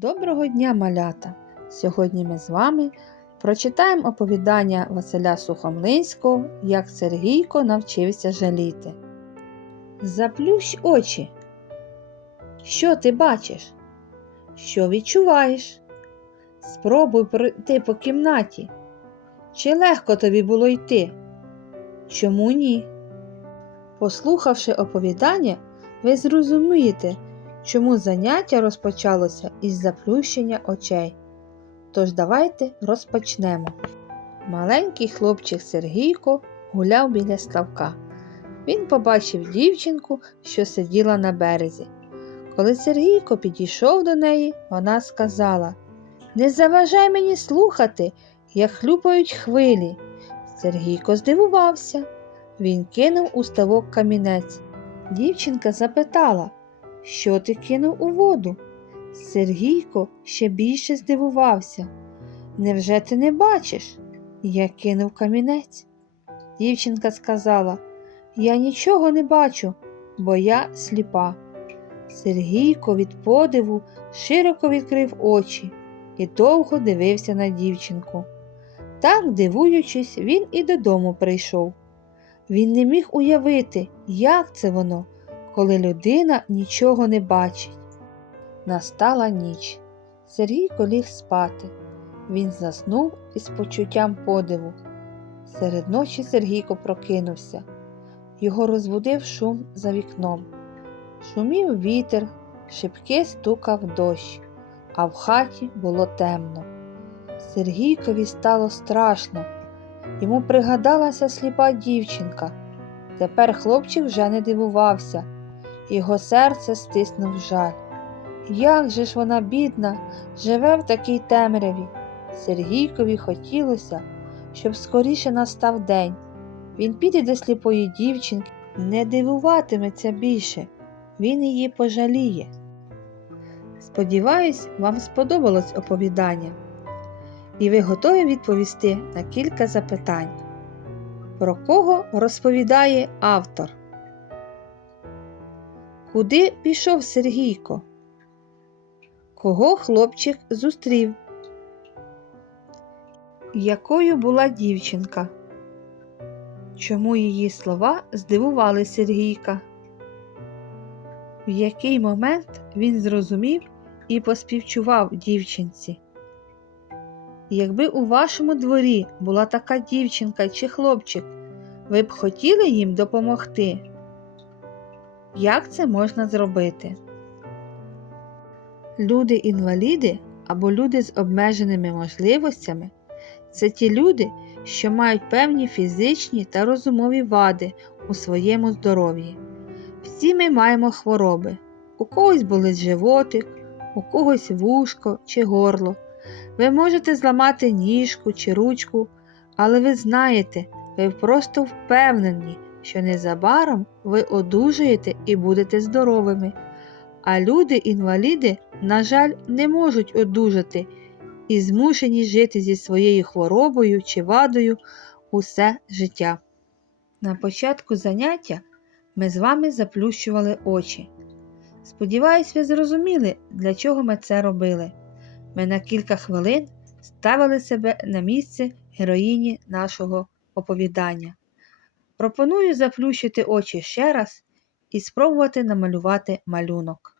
Доброго дня, малята! Сьогодні ми з вами прочитаємо оповідання Василя Сухомлинського, як Сергійко навчився жаліти. Заплющ очі. Що ти бачиш? Що відчуваєш? Спробуй пройти по кімнаті. Чи легко тобі було йти? Чому ні? Послухавши оповідання, ви зрозумієте, чому заняття розпочалося із заплющення очей. Тож давайте розпочнемо. Маленький хлопчик Сергійко гуляв біля ставка. Він побачив дівчинку, що сиділа на березі. Коли Сергійко підійшов до неї, вона сказала Не заважай мені слухати, як хлюпають хвилі. Сергійко здивувався. Він кинув у ставок камінець. Дівчинка запитала, що ти кинув у воду? Сергійко ще більше здивувався. Невже ти не бачиш? Я кинув камінець. Дівчинка сказала, я нічого не бачу, бо я сліпа. Сергійко від подиву широко відкрив очі і довго дивився на дівчинку. Так, дивуючись, він і додому прийшов. Він не міг уявити, як це воно, коли людина нічого не бачить. Настала ніч. Сергійко ліг спати. Він заснув із почуттям подиву. Серед ночі Сергійко прокинувся. Його розбудив шум за вікном. Шумів вітер, шибки стукав дощ, а в хаті було темно. Сергійкові стало страшно. Йому пригадалася сліпа дівчинка. Тепер хлопчик вже не дивувався, його серце стиснув жаль. Як же ж вона, бідна, живе в такій темряві. Сергійкові хотілося, щоб скоріше настав день. Він піде до сліпої дівчинки, не дивуватиметься більше, він її пожаліє. Сподіваюсь, вам сподобалось оповідання, і ви готові відповісти на кілька запитань. Про кого розповідає автор? Куди пішов Сергійко? Кого хлопчик зустрів? Якою була дівчинка? Чому її слова здивували Сергійка? В який момент він зрозумів і поспівчував дівчинці? Якби у вашому дворі була така дівчинка чи хлопчик, ви б хотіли їм допомогти? Як це можна зробити? Люди-інваліди або люди з обмеженими можливостями це ті люди, що мають певні фізичні та розумові вади у своєму здоров'ї. Всі ми маємо хвороби. У когось болить животик, у когось вушко чи горло. Ви можете зламати ніжку чи ручку, але ви знаєте, ви просто впевнені, що незабаром ви одужаєте і будете здоровими. А люди-інваліди, на жаль, не можуть одужати і змушені жити зі своєю хворобою чи вадою усе життя. На початку заняття ми з вами заплющували очі. Сподіваюсь, ви зрозуміли, для чого ми це робили. Ми на кілька хвилин ставили себе на місце героїні нашого оповідання. Пропоную заплющити очі ще раз і спробувати намалювати малюнок.